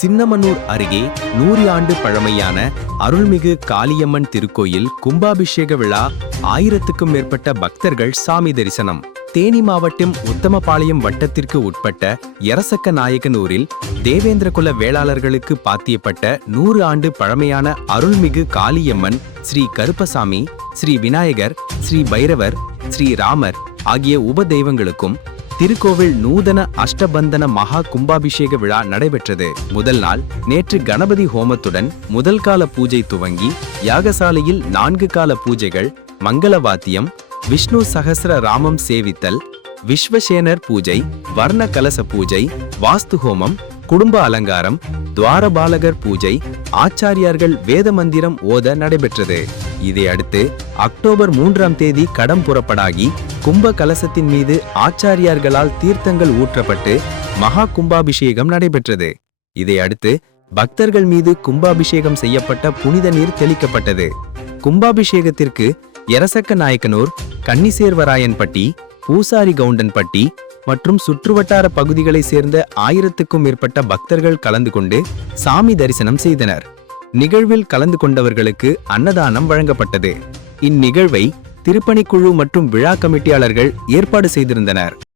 சின்னமனூர் அருகே நூறு ஆண்டு பழமையான அருள்மிகு காளியம்மன் திருக்கோயில் கும்பாபிஷேக விழா ஆயிரத்துக்கும் மேற்பட்ட பக்தர்கள் சாமி தரிசனம். தேனி மாவட்டம் உத்தமபாளையம் வட்டத்திற்கு உட்பட்ட எரசக்க நாயக்கனூரில் தேவேந்திரகுல வேளாளர்களுக்கு பாத்தியப்பட்ட நூறு ஆண்டு பழமையான அருள்மிகு காளியம்மன் ஸ்ரீ கருப்பசாமி ஸ்ரீ விநாயகர் ஸ்ரீ பைரவர் ஸ்ரீ ராமர் ஆகிய உபதெய்வங்களுக்கும் திருக்கோவில் நூதன அஷ்டபந்தன மகா கும்பாபிஷேக விழா நடைபெற்றது. முதல் நாள் நேற்று கணபதி ஹோமத்துடன் முதல் கால பூஜை துவங்கி யாகசாலையில் நான்கு கால பூஜைகள் மங்கள வாத்தியம் விஷ்ணு சகசர ராமம் சேவித்தல் விஸ்வசேனர் பூஜை வர்ண கலச பூஜை வாஸ்து ஹோமம் குடும்ப அலங்காரம் துவாரபாலகர் பூஜை ஆச்சாரியார்கள் வேத மந்திரம் ஓத நடைபெற்றது. இதை அடுத்து அக்டோபர் மூன்றாம் தேதி கடம் புறப்படாகி கும்ப கலசத்தின் மீது ஆச்சாரியார்களால் தீர்த்தங்கள் ஊற்றப்பட்டு மகா கும்பாபிஷேகம் நடைபெற்றது. இதை அடுத்து பக்தர்கள் மீது கும்பாபிஷேகம் செய்யப்பட்ட புனித நீர் தெளிக்கப்பட்டது. கும்பாபிஷேகத்திற்கு எரசக்க நாயக்கனூர் கன்னிசேர்வராயன்பட்டி பூசாரி கவுண்டன்பட்டி மற்றும் சுற்றுவட்டார பகுதிகளைச் சேர்ந்த ஆயிரத்துக்கும் மேற்பட்ட பக்தர்கள் கலந்து கொண்டு சாமி தரிசனம் செய்தனர். நிகழ்வில் கலந்து கொண்டவர்களுக்கு அன்னதானம் வழங்கப்பட்டது. இந்நிகழ்வை திருப்பணிக்குழு மற்றும் விழா கமிட்டியாளர்கள் ஏற்பாடு செய்திருந்தனர்.